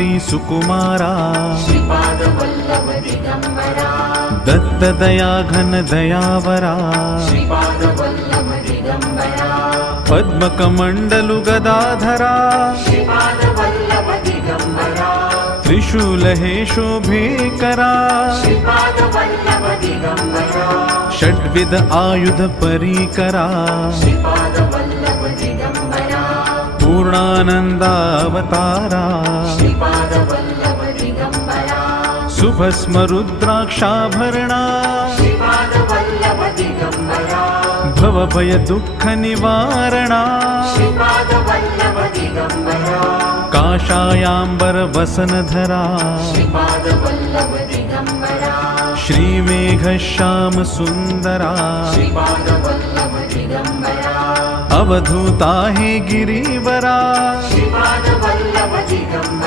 मैत्री सुकुमारा श्रीपादवल्लभ दिगम्बरा दत्तदया घन दयावरा श्रीपादवल्लभ दिगम्बरा पद्मकमण्डलु गदाधरा श्रीपादवल्लभ दिगम्बरा त्रिशूलहे शोभेकरा श्रीपादवल्लभ दिगम्बरा षड्विध आयुध परीकरा श्रीपादवल्लभ दिगम्बरा पूर्णानन्दावतारा श्रीपादवल्लभ दिगम्बरा सुभस्म रुद्राक्षाभरणा श्रीपादवल्लभ दिगम्बरा भवभय दुःख निवारणा श्रीपादवल्लभ दिगम्बरा काषायाम्बर वसनधरा श्रीपादवल्लभ दिगम्बरा श्रीमेघश्याम सुन्दरा श्रीपादवल्लभ दिगम्बरा अवधूता हे गिरिवरा श्रीपादवल्लभ दिगम्बरा।